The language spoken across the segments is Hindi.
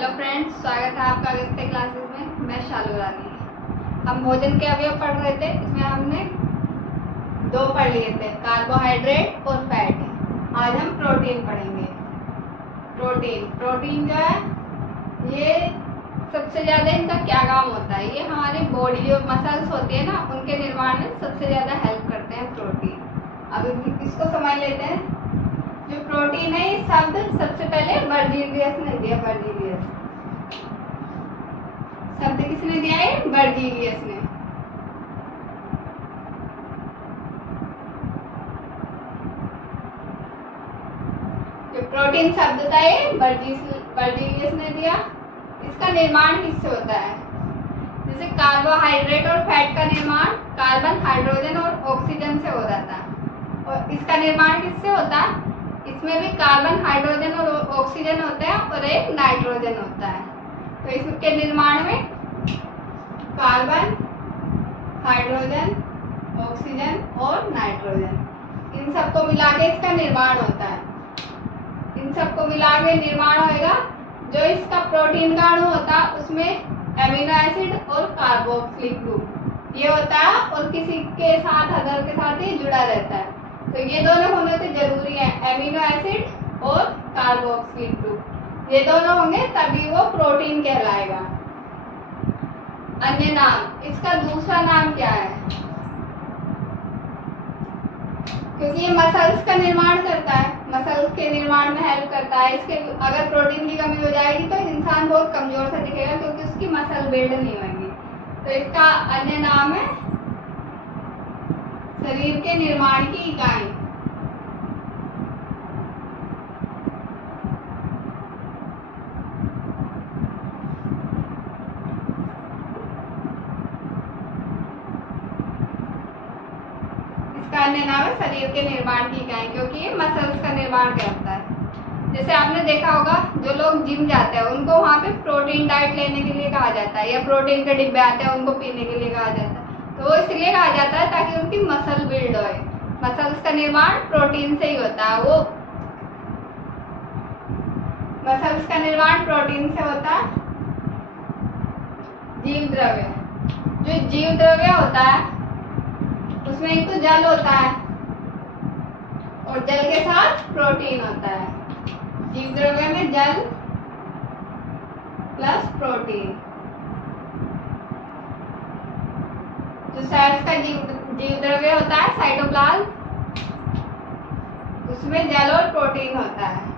हेलो फ्रेंड्स, स्वागत है आपका अगस्त्य क्लासेस में। मैं शालू रानी। हम भोजन के अवयव पढ़ रहे थे। इसमें हमने दो पढ़ लिए थे, कार्बोहाइड्रेट और फैट। आज हम प्रोटीन पढ़ेंगे। प्रोटीन जो है, ये सबसे ज़्यादा इनका क्या काम होता है, ये हमारी बॉडी जो मसल्स होती है ना, उनके निर्माण में सबसे ज़्यादा हेल्प करते हैं प्रोटीन। अब इसको समझ लेते हैं। जो प्रोटीन है, ये शब्द सबसे पहले बर्जीलियस ने दिया। बर्जीलियस शब्द किसने दिया है? बर्जीलियस ने। जो प्रोटीन शब्द था, ये बर्जीलियस ने दिया। इसका निर्माण किससे होता है? जैसे कार्बोहाइड्रेट और फैट का निर्माण कार्बन, हाइड्रोजन और ऑक्सीजन से हो जाता है। और इसका निर्माण किससे होता है? इसमें भी कार्बन, हाइड्रोजन और ऑक्सीजन होता है और एक नाइट्रोजन होता है। तो इसके निर्माण में कार्बन, हाइड्रोजन, ऑक्सीजन और नाइट्रोजन, इन सबको मिला के इसका निर्माण होता है। इन सबको मिला के निर्माण होएगा। जो इसका प्रोटीन का अणु होता है, उसमें एमिनो एसिड और कार्बोक्सिलिक ग्रुप ये होता है, और किसी के साथ अदर के साथ ही जुड़ा रहता है। तो ये दोनों होने तो जरूरी है, एमिनो एसिड और कार्बोक्सिलिक ग्रुप। ये दोनों होंगे तभी वो प्रोटीन कहलाएगा। अन्य नाम, इसका दूसरा नाम क्या है? क्योंकि ये मसल्स का निर्माण करता है, मसल्स के निर्माण में हेल्प करता है। इसके अगर प्रोटीन की कमी हो जाएगी तो इंसान बहुत कमजोर सा दिखेगा, क्योंकि उसकी मसल बिल्ड नहीं होगी। तो इसका अन्य नाम है शरीर के निर्माण की इकाई। इसका अन्य नाम है शरीर के निर्माण की इकाई, क्योंकि ये मसल्स का निर्माण करता है। जैसे आपने देखा होगा, जो लोग जिम जाते हैं उनको वहाँ पे प्रोटीन डाइट लेने के लिए कहा जाता है, या प्रोटीन के डिब्बे आते हैं उनको पीने के लिए कहा जाता है। तो वो इसलिए कहा जाता है ताकि उनकी मसल बिल्ड होए। मसल्स का निर्माण प्रोटीन से ही होता है। वो मसल्स का निर्माण प्रोटीन से होता है। जीव द्रव्य, जो जीव द्रव्य होता है उसमें एक तो जल होता है, और जल के साथ प्रोटीन होता है। जीव द्रव्य में जल प्लस प्रोटीन। जो सेल्स का जीव द्रव्य होता है साइटोप्लाज्म, उसमें जल और प्रोटीन होता है।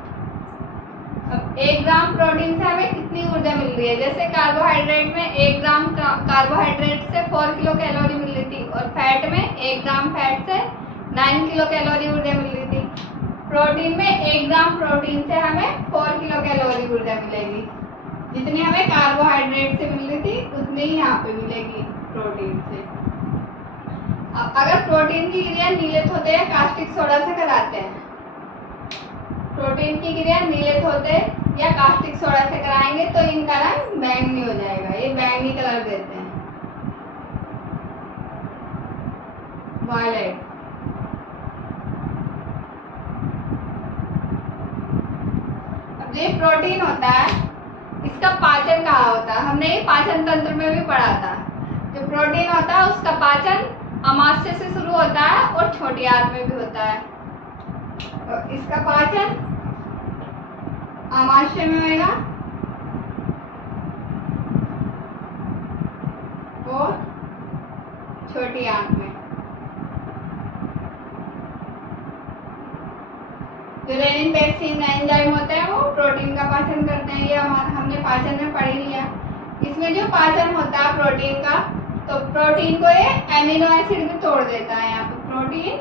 अब 1 ग्राम प्रोटीन से हमें कितनी ऊर्जा मिल रही है? जैसे कार्बोहाइड्रेट में 1 ग्राम कार्बोहाइड्रेट से 4 किलो कैलोरी मिल रही थी, और फैट में 1 ग्राम फैट से 9 किलो कैलोरी ऊर्जा मिल रही थी। प्रोटीन में 1 ग्राम प्रोटीन से हमें 4 किलो कैलोरी ऊर्जा मिलेगी। जितनी हमें कार्बोहाइड्रेट से मिल रही थी, उतनी ही यहाँ पे मिलेगी प्रोटीन से। अब अगर प्रोटीन की क्रिया नीलित होते हैं कास्टिक सोडा से कराते हैं, प्रोटीन की क्रिया नीलित होते या कास्टिक सोडा से कराएंगे तो इनका रंग बैंगनी हो जाएगा। ये बैंगनी कलर देते हैं, वायलेट। अब ये प्रोटीन होता है, इसका पाचन कहाँ होता है? हमने ये पाचन तंत्र में भी पढ़ा था। जो प्रोटीन होता है उसका पाचन अमाशय से शुरू होता है और छोटी आंत में भी होता है। तो इसका पाचन अमाशय में होगा और छोटी आंत में। जो रेनिन पेप्सिन एंजाइम होते हैं वो प्रोटीन का पाचन करते हैं। ये हमने पाचन में पढ़ लिया। इसमें जो पाचन होता है प्रोटीन का, तो प्रोटीन को ये एमिनो एसिड में तोड़ देता है। यहाँ पे प्रोटीन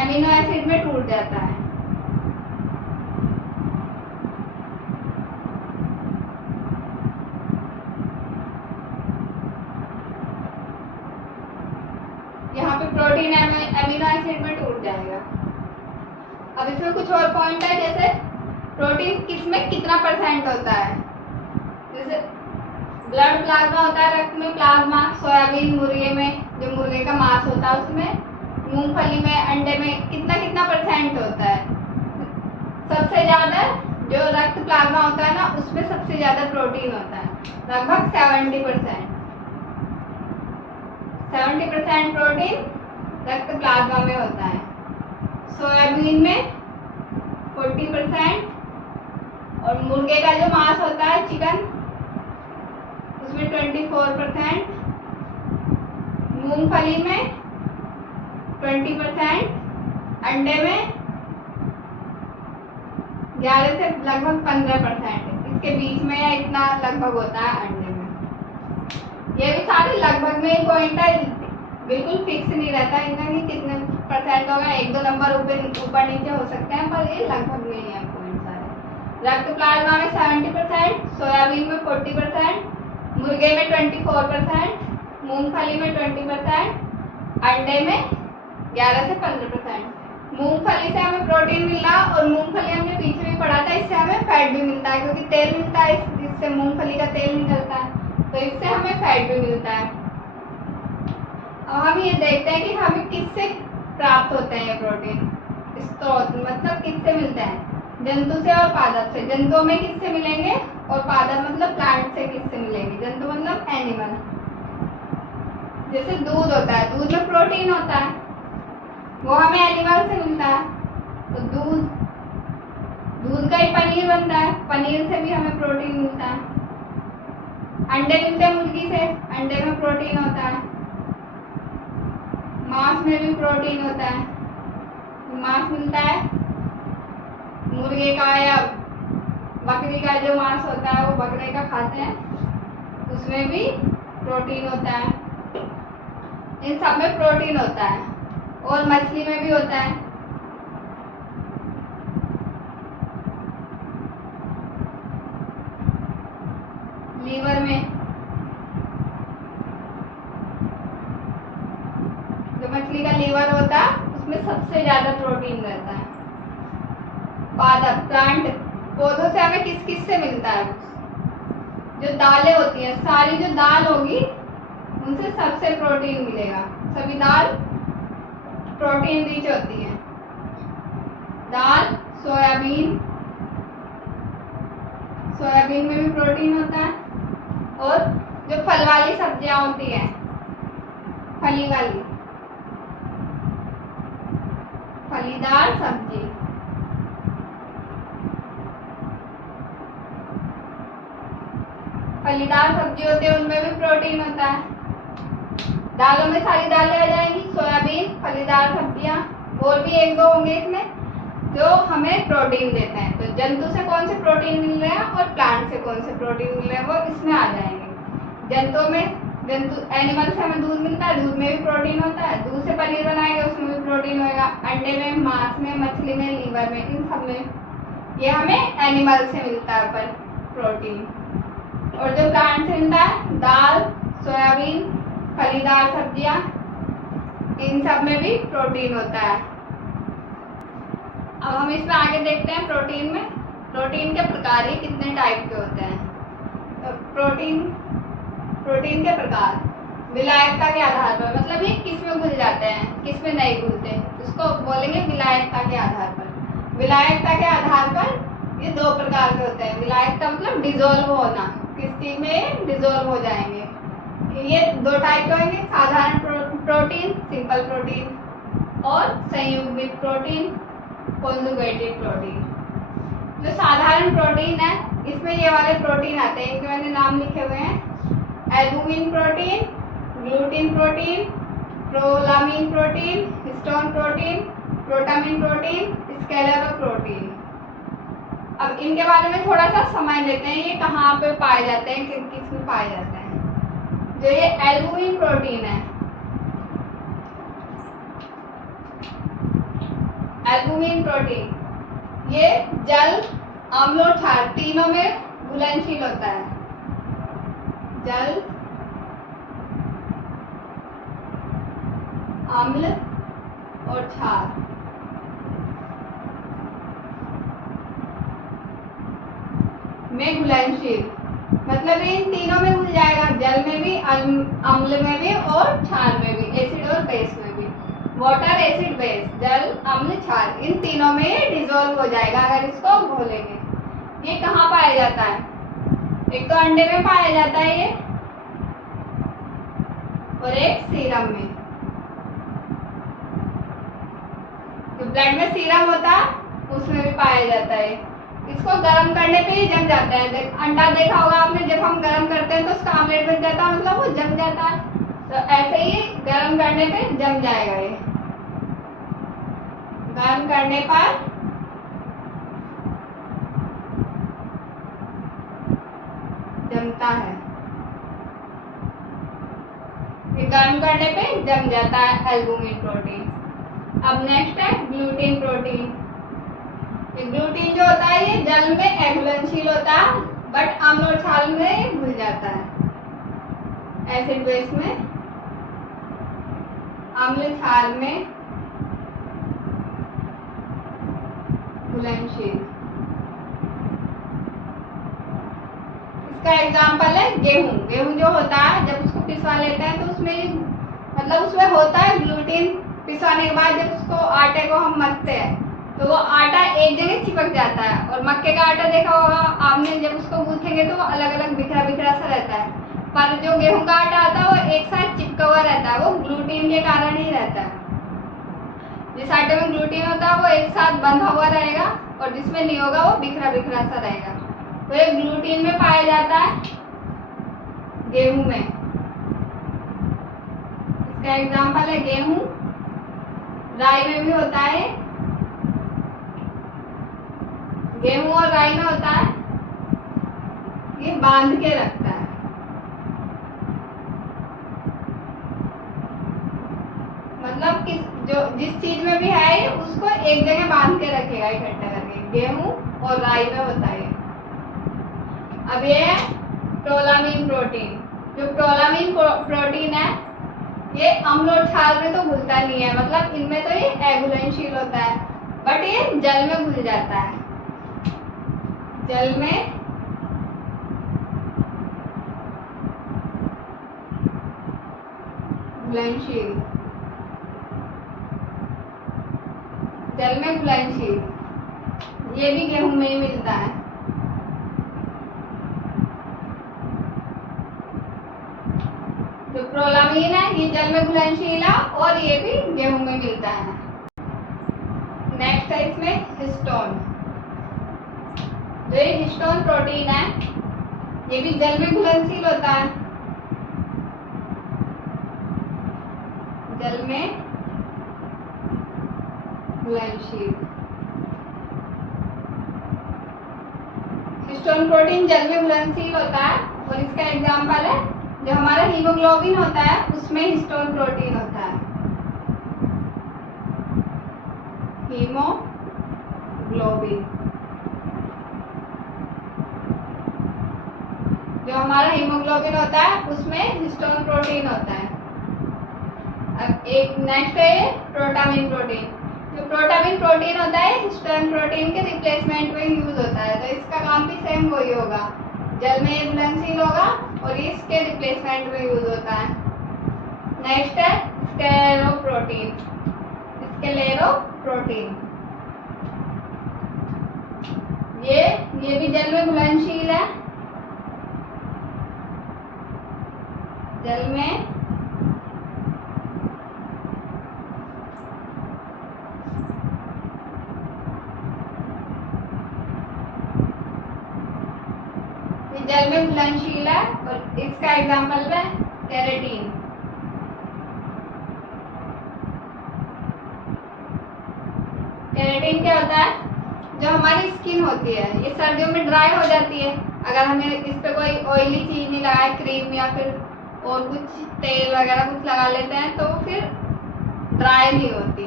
एमिनो एसिड में टूट जाता है। यहाँ पे प्रोटीन एमिनो एसिड में टूट जाएगा। अब इसमें कुछ और पॉइंट है, जैसे प्रोटीन किसमें कितना % होता है? जैसे ब्लड प्लाज्मा होता है, रक्त में प्लाज्मा। सोयाबीन, मुर्गे में जो मुर्गे का मांस होता है उसमें, मूंगफली में, अंडे में कितना % होता है? सबसे प्लाज्मा होता है ना, उसमें सबसे ज्यादा प्रोटीन होता है, लगभग 70%। 70% प्रोटीन रक्त प्लाज्मा में होता है। सोयाबीन में 40%, और मुर्गे का जो मांस होता है चिकन, उसमें 24%, मूंगफली में 20%, अंडे में 11 से लगभग 15%, इसके बीच में या इतना लगभग होता है अंडे में। ये भी सारे लगभग में ही पॉइंट है, बिल्कुल फिक्स नहीं रहता इनका कि कितने परसेंट होगा, 1-2 नंबर ऊपर नीचे हो सकते हैं, पर ये लगभग में ही है पॉइंट सारे। रक्त प्लाज्मा में 70%, सोयाबीन में 40%, मुर्गे में 24%, मूंगफली में 20%, अंडे में 11 से 15%। मूंगफली से हमें प्रोटीन मिल रहा, और मूंगफली हमने पीछे भी पढ़ा था, इससे हमें फैट भी मिलता है, क्योंकि तेल मिलता है, इससे मूंगफली का तेल निकलता है, तो इससे हमें फैट भी मिलता है। अब हम ये देखते हैं कि हमें किससे प्राप्त होते हैं ये प्रोटीन स्रोत, मतलब किससे मिलते हैं, जंतु से और पादप से। जंतुओं में किससे मिलेंगे, और पादप मतलब प्लांट से किससे मिलेंगे। जंतु मतलब एनिमल, जैसे दूध होता है, दूध में प्रोटीन होता है, वो हमें एनिमल से मिलता है, तो दूध का ही पनीर बनता है, पनीर से भी हमें प्रोटीन मिलता है। अंडे मिलते हैं मुर्गी से, अंडे में प्रोटीन होता है। मांस में भी प्रोटीन होता है, मांस मिलता है मुर्गे का या बकरी का, जो मांस होता है वो बकरे का खाते हैं, उसमें भी प्रोटीन होता है। इन सब में प्रोटीन होता है, और मछली में भी होता है। लीवर में, जो मछली का लीवर होता है उसमें सबसे ज्यादा प्रोटीन रहता है। पादप प्लांट, पौधों से हमें किस किस से मिलता है, जो दालें होती हैं, सारी जो दाल होगी उनसे सबसे प्रोटीन मिलेगा। सभी दाल प्रोटीन रिच होती है। दाल, सोयाबीन में भी प्रोटीन होता है, और जो फल वाली सब्जियां होती हैं, फली वाली फलीदार सब्जी, फलीदार सब्जी होती है, उनमें भी प्रोटीन होता है। दालों में सारी दालें आ जाएंगी, सोयाबीन, फलीदार सब्जियां, और भी 1-2 होंगे इसमें जो हमें प्रोटीन देते हैं। तो जंतु से कौन से प्रोटीन मिल रहे हैं और प्लांट से कौन से प्रोटीन मिल रहे हैं, वो इसमें आ जाएंगे। जंतुओं में, एनिमल से हमें दूध मिलता है, दूध में भी प्रोटीन होता है, दूध से पनीर बनाएंगे उसमें भी प्रोटीन होगा, अंडे में, मांस में, मछली में, लीवर में, इन सब में ये हमें एनिमल से मिलता है पर प्रोटीन। और जो प्लांट से मिलता है, दाल, सोयाबीन, फलीदार सब्जियां, इन सब में भी प्रोटीन होता है। अब हम इसमें आगे देखते हैं प्रोटीन में, प्रोटीन के प्रकार ये कितने टाइप के होते हैं। तो प्रोटीन के प्रकार विलायकता के आधार पर, मतलब ये किस में घुल जाते हैं, किस में नहीं घुलते, उसको बोलेंगे विलायकता के आधार पर। विलायकता के आधार पर ये 2 प्रकार के होते हैं। विलायकता मतलब डिजोल्व होना, किस चीज में डिजोल्व हो जाएंगे। ये 2 टाइप के होंगे, साधारण प्रोटीन, सिंपल प्रोटीन, और संयुग्मित प्रोटीन, कॉन्जुगेटेड प्रोटीन। जो साधारण प्रोटीन है, इसमें ये वाले प्रोटीन आते हैं, इनके मैंने नाम लिखे हुए हैं, albumin protein, gluten protein, prolamin protein, histone protein, protamine protein, scleroprotein. अब इनके बारे में थोड़ा सा समझ लेते हैं, ये कहाँ पे पाए जाते हैं, किस में पाए जाते हैं। जो ये एल्बुमिन प्रोटीन है, एल्बुमिन प्रोटीन, ये जल, अम्ल और क्षार तीनों में घुलनशील होता है। जल, अम्ल और क्षार में घुलनशील, मतलब इन तीनों में घुल जाएगा, जल में भी, अम्ल में भी और क्षार में भी, एसिड और बेस में भी। वाटर, एसिड, बेस, जल, अम्ल, क्षार, इन तीनों में डिजोल्व हो जाएगा अगर इसको घोलेंगे। ये कहाँ पाया जाता है? एक तो अंडे में पाया जाता है ये, और एक सीरम में। जो ब्लड में सीरम होता है उसमें भी पाया जाता है। इसको गर्म करने पे ही जम जाता है। अंडा देखा होगा आपने, जब हम गर्म करते हैं तो उसका आमलेट बन जाता है, मतलब वो जम जाता है। तो ऐसे ही गर्म करने पे जम जाएगा ये। गर्म करने पर जमता है, ये गर्म करने पे जम जाता है एल्बुमिन प्रोटीन। अब नेक्स्ट है ग्लूटीन प्रोटीन। ये ग्लूटीन जो होता है ये जल में घुलनशील होता है, बट अम्ल और क्षार में घुल जाता है। एसिड बेस में, अम्ल क्षार में घुलनशील। इसका एग्जाम्पल है गेहूं। गेहूं जो होता है जब उसको पिसवा लेते हैं तो उसमें मतलब उसमें होता है ग्लूटीन। पिसवाने के बाद जब उसको आटे को हम मथते हैं तो वो आटा एक जगह चिपक जाता है। और मक्के का आटा देखा होगा आपने, जब उसको गूंथेंगे तो वो अलग अलग बिखरा बिखरा सा रहता है। पर जो गेहूं का आटा आता है वो एक साथ चिपका हुआ रहता है, वो ग्लूटीन के कारण ही रहता है। जिस आटे में ग्लूटीन होता है वो एक साथ बंधा हुआ रहेगा, और जिसमें नहीं होगा वो बिखरा बिखरा सा रहेगा। तो ये ग्लूटीन में पाया जाता है, गेहूं में। इसका एग्जाम्पल है गेहूं। राई में भी होता है। गेहूं और राई में होता है, ये बांध के रखता है। मतलब जिस चीज में भी है उसको एक जगह बांध के रखेगा इकट्ठा करके। गेहूं और राई में होता है। अब ये है प्रोलामीन प्रोटीन। जो प्रोलामीन प्रोटीन है ये अम्ल और क्षार में तो घुलता नहीं है, मतलब इनमें तो ये अघुलनशील होता है, बट ये जल में घुल जाता है। जल में घुलनशील, जल में घुलनशील। ये भी गेहूं में ही मिलता है। जो प्रोलामीन है ये जल में घुलनशील है, और ये भी गेहूं में मिलता है। नेक्स्ट है इसमें हिस्टोन। जो ये हिस्टोन प्रोटीन है ये भी जल में घुलनशील होता है। जल में घुलनशील। हिस्टोन प्रोटीन जल में घुलनशील होता है, और इसका एग्जाम्पल है जो हमारा हीमोग्लोबिन होता है उसमें हिस्टोन प्रोटीन होता है। हीमोग्लोबिन, जो हमारा हीमोग्लोबिन होता है उसमें हिस्टोन प्रोटीन होता है। अब एक नेक्स्ट है प्रोटामिन प्रोटीन। जो प्रोटामिन प्रोटीन होता है हिस्टोन प्रोटीन के रिप्लेसमेंट में यूज होता है। तो इसका काम भी सेम वही होगा, जल में घुलनशील होगा और ये इसके रिप्लेसमेंट में यूज होता है। नेक्स्ट है स्क्लेरोप्रोटीन। स्क्लेरोप्रोटीन ये भी जल में घुलनशील है। जल में घुलनशील है, और इसका एग्जाम्पल है केराटिन। केराटिन क्या होता है? जो हमारी स्किन होती है ये सर्दियों में ड्राई हो जाती है। अगर हमें इस पे कोई ऑयली चीज नहीं लगाए, क्रीम या फिर और कुछ तेल वगैरह कुछ लगा लेते हैं तो फिर ड्राई नहीं होती।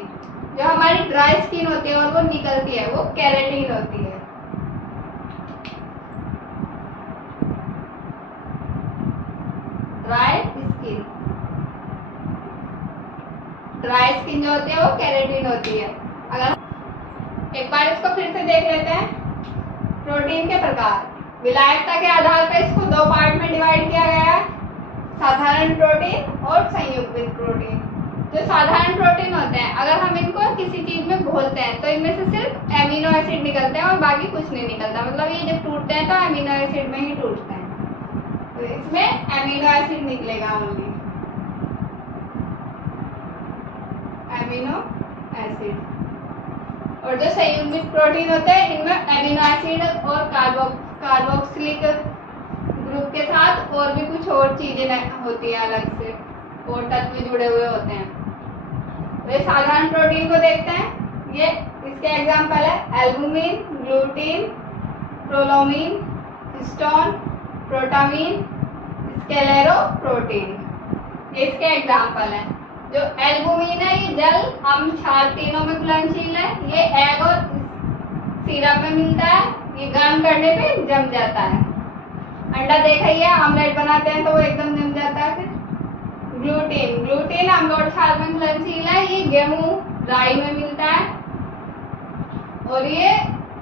जो हमारी ड्राई स्किन होती है और वो निकलती है वो केराटिन होती है। ड्राई स्किन जो होती है वो केराटिन होती है। अगर एक बार इसको फिर से देख लेते हैं, प्रोटीन के प्रकार। विलायकता के आधार पर इसको दो पार्ट में डिवाइड किया गया है, साधारण प्रोटीन और संयुग्मित प्रोटीन। जो साधारण प्रोटीन होते हैं, अगर हम इनको किसी चीज में घोलते हैं तो इनमें से सिर्फ एमिनो एसिड निकलते हैं और बाकी कुछ नहीं निकलता। मतलब ये जब टूटते हैं तो एमिनो एसिड में ही टूटते हैं, तो इसमें एमिनो एसिड निकलेगा ओनली, एमिनो एसिड। और जो संयुग्मित प्रोटीन होते हैं इनमें एमिनो एसिड और कार्बोक्सिलिक ग्रुप के साथ और भी कुछ और चीजें होती है, अलग से और तत्व जुड़े हुए होते हैं। वे साधारण प्रोटीन को देखते हैं, ये इसके एग्जांपल है एल्बुमिन, ग्लूटीन, प्रोलोमीन, हिस्टोन, प्रोटामीन, स्क्लेरोप्रोटीन, ये इसके एग्जांपल है। जो एल्बुमिन है ये जल, अम्ल, क्षार तीनों में घुलनशील है। ये एग और सिरप में मिलता है, ये गर्म करने पे जम जाता है। अंडा देखा ही है, ऑमलेट बनाते हैं तो वो एकदम जम जाता है। फिर ग्लूटीन अम्ल और क्षार में घुलनशील है, ये गेहूं, राई में मिलता है और ये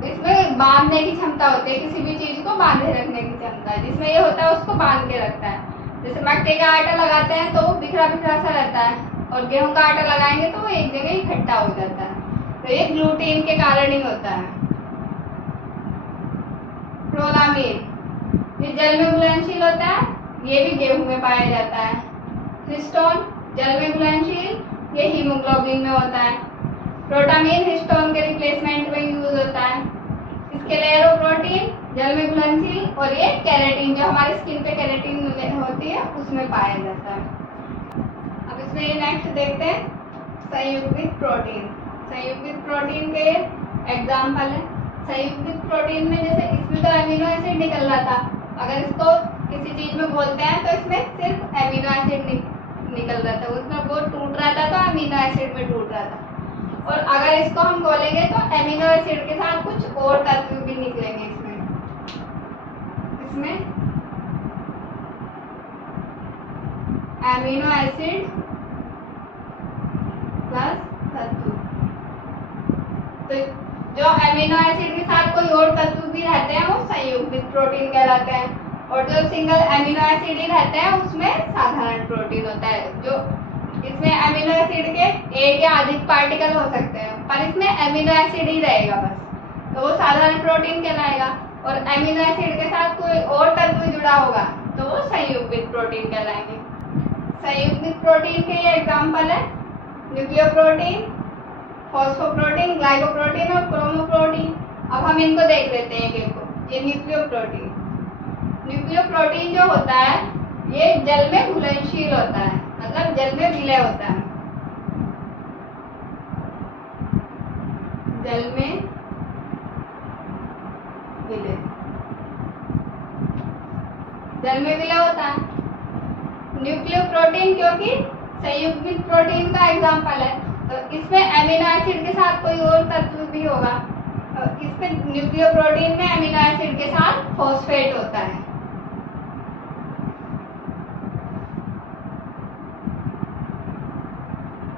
इसमें बांधने की क्षमता होती है, किसी भी चीज को बांधे रखने की क्षमता, जिसमें ये होता है उसको बांध के रखता है। जैसे मक्के का आटा लगाते हैं तो वो बिखरा बिखरा सा रहता है और गेहूं का आटा लगाएंगे तो वो एक जगह इकट्ठा हो जाता है, तो ये ग्लूटीन के कारण ही होता है। प्रोलामीन ये जल में घुलनशील होता है, ये भी गेहूं में पाया जाता है। हिस्टोन जल में घुलनशील, ये हीमोग्लोबिन में होता है। प्रोटामीन हिस्टोन के रिप्लेसमेंट में यूज होता है। स्क्लेरोप्रोटीन जल में घुलनशील और ये केराटिन, जो हमारे स्किन पे केराटिन होती है उसमें पाया जाता है। अब इसमें ये नेक्स्ट देखते हैं संयुग्मित प्रोटीन। संयुग्मित प्रोटीन के एग्जाम्पल है। संयुग्मित प्रोटीन में जैसे इसमें तो एमिनो एसिड निकल रहा था, अगर इसको किसी चीज में घोलते हैं तो इसमें सिर्फ एमिनो एसिड निकल रहा था, उसमें वो टूट रहा था तो एमिनो एसिड में टूट रहा था। और अगर इसको हम घोलेंगे तो एमिनो एसिड के साथ कुछ और तत्व भी निकलेंगे इसमें एमिनो एसिड प्लस तत्व। तो जो एमिनो एसिड के साथ कोई और तत्व भी रहते हैं वो संयुग्मित प्रोटीन कहलाते हैं, और जो सिंगल एमिनो एसिड ही रहते हैं उसमें साधारण प्रोटीन होता है। जो इसमें एमिनो एसिड के एक या अधिक पार्टिकल हो सकते हैं, पर इसमें एमिनो एसिड ही रहेगा बस, तो वो साधारण प्रोटीन कहलाएगा। और एमिनो एसिड के साथ कोई और तत्व जुड़ा होगा तो वो संयुग्मित प्रोटीन कहलाएंगे। संयुग्मित प्रोटीन के ये एग्जाम्पल है न्यूक्लियोप्रोटीन, फॉस्फोप्रोटीन, ग्लाइकोप्रोटीन और क्रोमोप्रोटीन। अब हम इनको देख लेते हैं एक को। ये न्यूक्लियोप्रोटीन, न्यूक्लियोप्रोटीन जो होता है ये जल में घुलनशील होता है, मतलब जल में विलय होता है। जल में विलय, जल में विलय होता है न्यूक्लियोप्रोटीन, क्योंकि संयुग्मित प्रोटीन का एग्जाम्पल है, तो इसमें एमिनो एसिड के साथ कोई और तत्व भी होगा। इसमें न्यूक्लियोप्रोटीन में एमिनो एसिड के साथ फॉस्फेट होता है।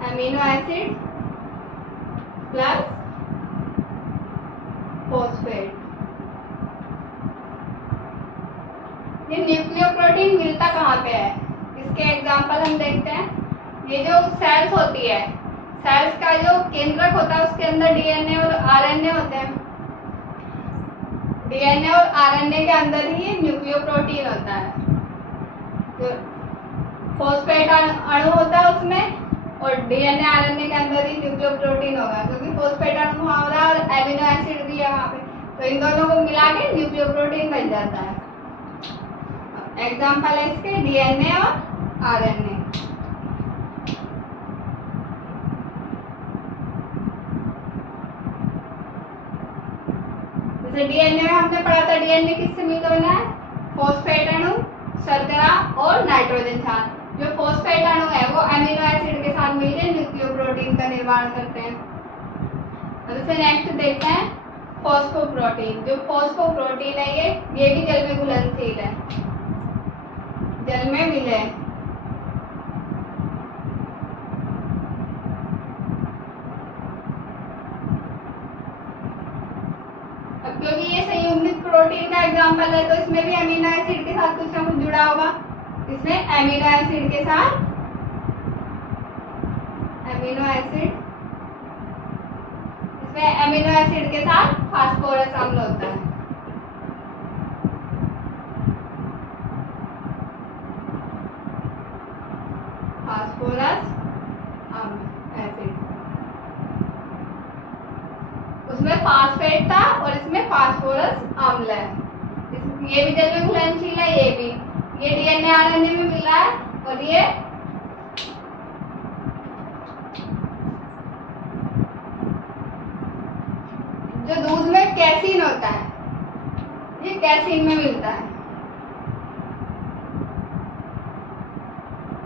Amino acid plus phosphate. ये न्यूक्लियोप्रोटीन मिलता कहाँ पे है, इसके एग्जांपल हम देखते हैं। ये जो सेल्स होती है, सेल्स का जो केंद्रक होता है उसके अंदर डीएनए और आरएनए होते हैं। डीएनए और आरएनए के अंदर ही न्यूक्लियोप्रोटीन होता है। तो फॉस्फेट अणु होता है उसमें, और डीएनए आरएनए के अंदर ही न्यूक्लियोप्रोटीन होगा, क्योंकि फॉस्फेट अणु वहाँ हो रहा है और एमिनो एसिड भी है वहाँ पे, तो इन दोनों को मिला के न्यूक्लियोप्रोटीन बन जाता है। एग्जाम्पल है इसके डीएनए और आरएनए। जैसे डीएनए में हमने पढ़ा था, डीएनए किससे मिलकर बना है, फॉस्फेट अणु, शर्करा और नाइट्रोजन क्षार। जो फॉस्फेट अणु है वो एमिनो एसिड के साथ मिलकर न्यूक्लियोप्रोटीन का निर्माण करते हैं। जैसे नेक्स्ट देखते हैं फॉस्फोप्रोटीन। जो फॉस्फोप्रोटीन है ये भी जल में घुलनशील है, जल में विलय। अब क्योंकि ये संयुग्मित प्रोटीन का एग्जांपल है तो इसमें भी अमीनो एसिड के साथ कुछ ना कुछ जुड़ा होगा। इसमें अमीनो एसिड के साथ एमिनो एसिड, इसमें एमिनो एसिड के साथ फास्फोरस अम्ल होता है। फास्फोरस अम्ल एसिड, उसमें फास्फेट था और इसमें फास्फोरस अम्ल है। ये भी जल में घुलनशील है, ये भी, ये डीएनए आरएनए में मिला है और ये जो दूध में कैसीन होता है, ये कैसीन में मिलता है।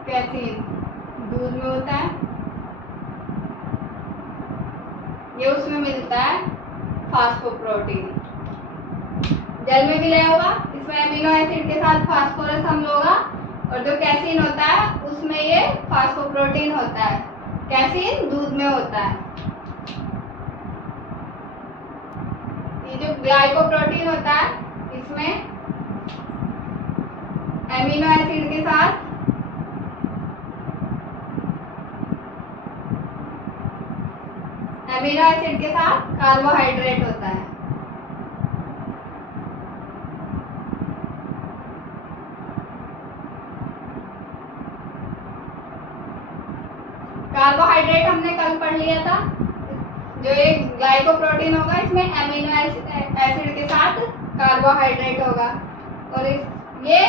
कैसीन दूध में होता है, ये उसमें मिलता है फास्फोप्रोटीन। जल में भी होगा, इसमें एमिनो एसिड के साथ फास्फोरस अम्ल होगा और जो कैसीन होता है उसमें ये फास्फोप्रोटीन होता है। कैसीन दूध में होता है। ये जो ग्लाइकोप्रोटीन होता है इसमें एमिनो एसिड के साथ कार्बोहाइड्रेट होता है। कार्बोहाइड्रेट हमने कल पढ़ लिया था। जो एक ग्लाइकोप्रोटीन होगा इसमें एमिनो एसिड के साथ कार्बोहाइड्रेट होगा और ये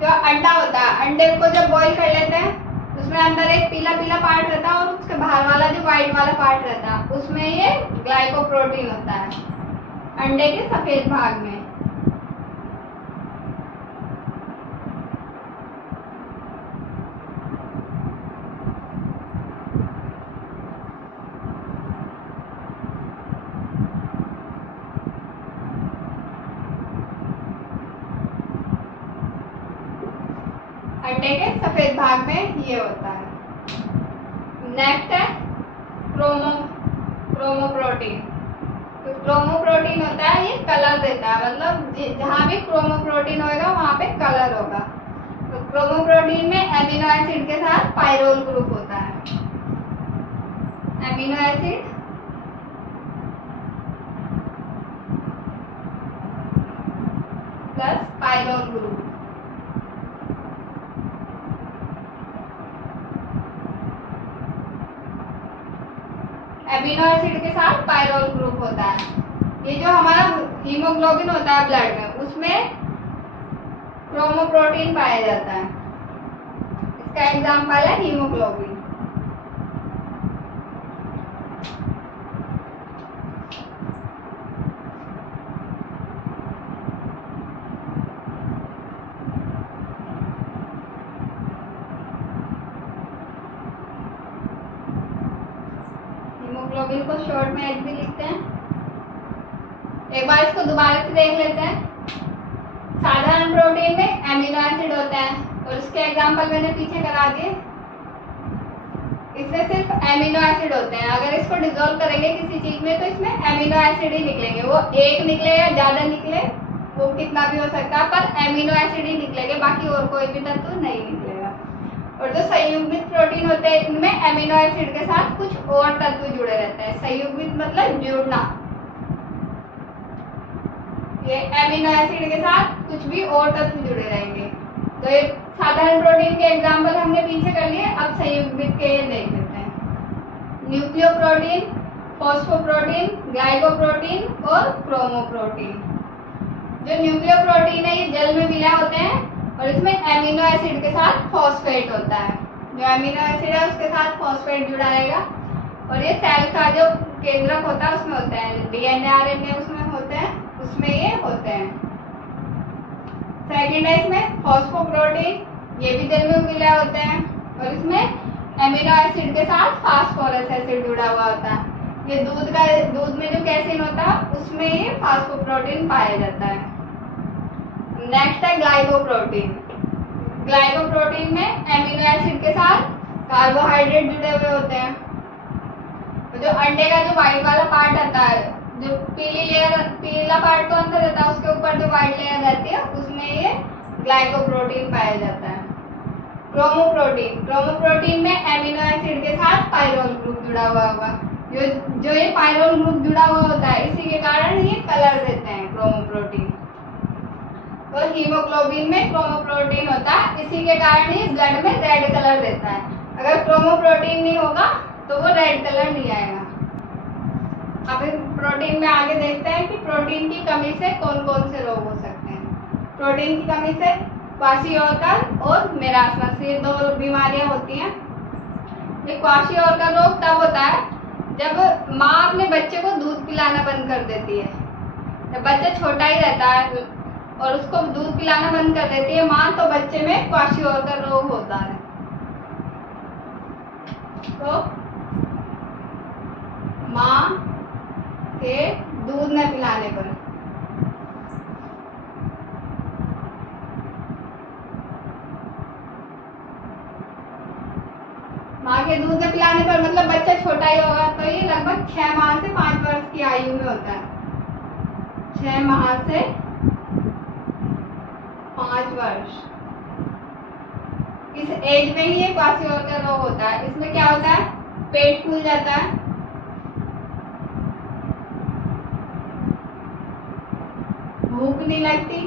जो अंडा होता है, अंडे को जब बॉईल कर लेते हैं उसमें अंदर एक पीला पीला पार्ट रहता है और उसके बाहर वाला जो व्हाइट वाला पार्ट रहता है उसमें ये ग्लाइकोप्रोटीन होता है, अंडे के सफेद भाग में। अंडे के सफेद भाग में ये होता है। नेक्स्ट है क्रोमोप्रोटीन। तो क्रोमोप्रोटीन होता है, ये कलर देता है, मतलब जहां भी क्रोमोप्रोटीन होगा वहां पे कलर होगा। तो क्रोमोप्रोटीन में एमिनो एसिड के साथ पायरोल ग्रुप होता है। Amino acid plus pyrrole group. Amino acid के साथ पायरोल ग्रुप होता है। ये जो हमारा हीमोग्लोबिन होता है ब्लड में, उसमें क्रोमोप्रोटीन पाया जाता है। इसका एग्जांपल है हीमोग्लोबिन। हीमोग्लोबिन को शॉर्ट में एच भी लिखते हैं। एक बार इसको दोबारा से देख लेते हैं। साधारण प्रोटीन में एमिनो एसिड होता है और उसके एग्जांपल मैंने पीछे करा दिए। इसमें सिर्फ एमिनो एसिड होते हैं। अगर इसको डिसॉल्व करेंगे किसी चीज में तो इसमें एमिनो एसिड ही निकलेंगे। वो एक निकले या ज्यादा निकले, वो कितना भी हो सकता है, पर एमिनो एसिड ही निकलेंगे, बाकी और कोई भी तत्व नहीं निकलेगा। और जो संयुग्मित प्रोटीन होते हैं इनमें एमिनो एसिड के साथ कुछ और तत्व जुड़े रहते हैं। संयुग्मित मतलब जुड़ना। ये एमिनो एसिड के साथ कुछ भी और तत्व जुड़े रहेंगे। तो ये साधारण प्रोटीन के एग्जांपल हमने पीछे कर लिए, अब संयुग्मित के देख लेते हैं। न्यूक्लियोप्रोटीन, फॉस्फोप्रोटीन, ग्लाइकोप्रोटीन और क्रोमोप्रोटीन। जो न्यूक्लियोप्रोटीन है ये जल में मिला होते हैं और इसमें एमिनो एसिड के साथ फॉस्फेट होता है। जो एमिनो एसिड है उसके साथ फॉस्फेट जुड़ा रहेगा और ये सेल का जो केंद्रक होता है उसमें होता है। डीएनए आरएनए उसमें होते हैं, उसमें ये होते हैं। सेकेंड है इसमें फॉस्फोप्रोटीन, ये भी जल में मिला होते हैं और इसमें एमिनो एसिड के साथ फास्फोरस एसिड जुड़ा हुआ होता है। ये दूध में जो कैसीन होता है उसमें ये फास्फोप्रोटीन पाया जाता है। नेक्स्ट है ग्लाइकोप्रोटीन। ग्लाइकोप्रोटीन में एमिनो एसिड के साथ कार्बोहाइड्रेट जुड़े हुए होते हैं। तो जो अंडे का जो व्हाइट वाला पार्ट आता है, जो पीला पार्ट तो अंदर रहता है, उसके ऊपर जो व्हाइट लेयर रहती है उसमें ये ग्लाइकोप्रोटीन पाया जाता है। क्रोमोप्रोटीन में एमिनो एसिड के साथ पायरोल ग्रुप जुड़ा हुआ होगा। जो ये पायरोल ग्रुप जुड़ा हुआ होता है, इसी के कारण ये कलर देते हैं क्रोमोप्रोटीन। तो हीमोग्लोबिन में क्रोमोप्रोटीन होता है, इसी के कारण ये ब्लड में रेड कलर देता है। अगर क्रोमोप्रोटीन नहीं होगा तो वो रेड कलर नहीं आएगा। अब प्रोटीन में आगे देखते हैं कि प्रोटीन की कमी से कौन कौन से रोग हो सकते हैं। प्रोटीन की कमी से क्वाशियोर्कर और मेरास्मस, ये दो बीमारियां होती हैं। ये क्वाशियोर्कर रोग तब होता है जब माँ अपने बच्चे को दूध पिलाना बंद कर देती है। जब बच्चा छोटा ही रहता है और उसको दूध पिलाना बंद कर देती है माँ, तो बच्चे में क्वाशियोर्कर रोग होता है। तो माँ के दूध न पिलाने पर माँ के दूध न पिलाने पर मतलब बच्चा छोटा ही होगा, तो ये लगभग 6 माह से 5 वर्ष की आयु में होता है। 6 माह से 5 वर्ष इस एज में ही ये क्वाशियोर्कर रोग होता है। इसमें क्या होता है, पेट फूल जाता है, भूख नहीं लगती,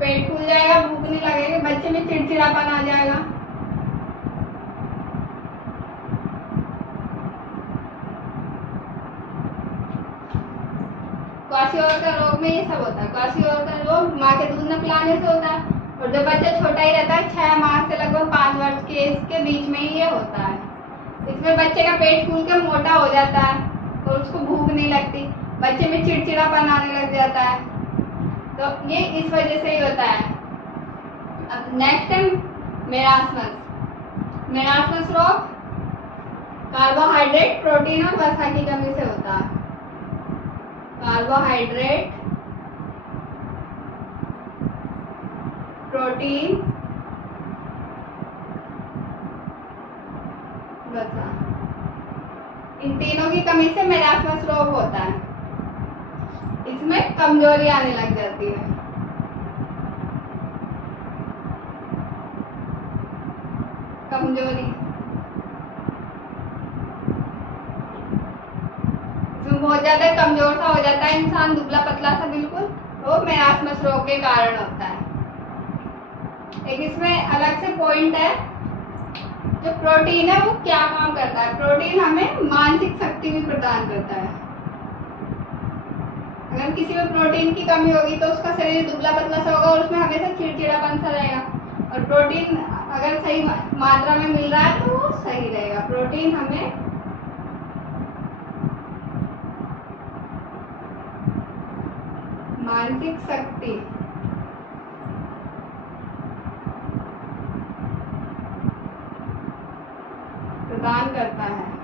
पेट फूल जाएगा, भूख नहीं लगेगी, बच्चे में चिड़चिड़ापन आ जाएगा। क्वाशियोर्कर रोग में ये सब होता है। क्वाशियोर्कर रोग माँ के दूध न पिलाने से होता है, और जब बच्चा छोटा ही रहता है 6 माह से लगभग 5 वर्ष के एज के बीच में ही ये होता है। इसमें बच्चे का पेट फूल के मोटा हो जाता है और उसको भूख नहीं लगती, बच्चे में चिड़चिड़ापन आने लग जाता है। तो ये इस वजह से ही होता है। अब नेक्स्ट है मेरास्मस रोग कार्बोहाइड्रेट, प्रोटीन और वसा की कमी से होता है। कार्बोहाइड्रेट, प्रोटीन, वसा, इन तीनों की कमी से मेरास्मस रोग होता है। इसमें कमजोरी आने लग जाती है। कमजोरी, इसमें बहुत ज्यादा कमजोर सा हो जाता है इंसान, दुबला पतला सा बिल्कुल, वो मेरास्मस रोग के कारण होता है। एक इसमें अलग से पॉइंट है, जो प्रोटीन है वो क्या काम करता है। प्रोटीन हमें मानसिक शक्ति भी प्रदान करता है। अगर किसी में प्रोटीन की कमी होगी तो उसका शरीर दुबला पतला सा होगा और उसमें हमेशा चिड़चिड़ापन सा रहेगा। और प्रोटीन अगर सही मात्रा में मिल रहा है तो वो सही रहेगा। प्रोटीन हमें मानसिक शक्ति प्रदान करता है।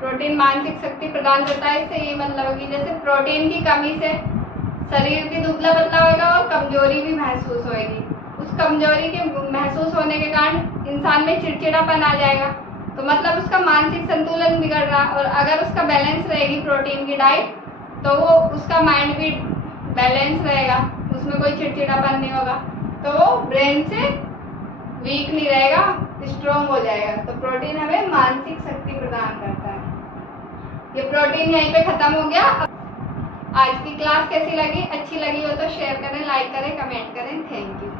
प्रोटीन मानसिक शक्ति प्रदान करता है, इससे ये मतलब है कि जैसे प्रोटीन की कमी से शरीर भी दुबला पतला होगा और कमजोरी भी महसूस होगी। उस कमजोरी के महसूस होने के कारण इंसान में चिड़चिड़ापन आ जाएगा, तो मतलब उसका मानसिक संतुलन बिगड़ रहा। और अगर उसका बैलेंस रहेगी प्रोटीन की डाइट, तो वो उसका माइंड भी बैलेंस रहेगा, उसमें कोई चिड़चिड़ापन नहीं होगा, तो वो ब्रेन से वीक नहीं रहेगा, स्ट्रॉन्ग हो जाएगा। तो प्रोटीन हमें मानसिक शक्ति प्रदान करता है। ये प्रोटीन यहीं पे खत्म हो गया। आज की क्लास कैसी लगी? अच्छी लगी हो तो शेयर करें, लाइक करें, कमेंट करें। Thank you.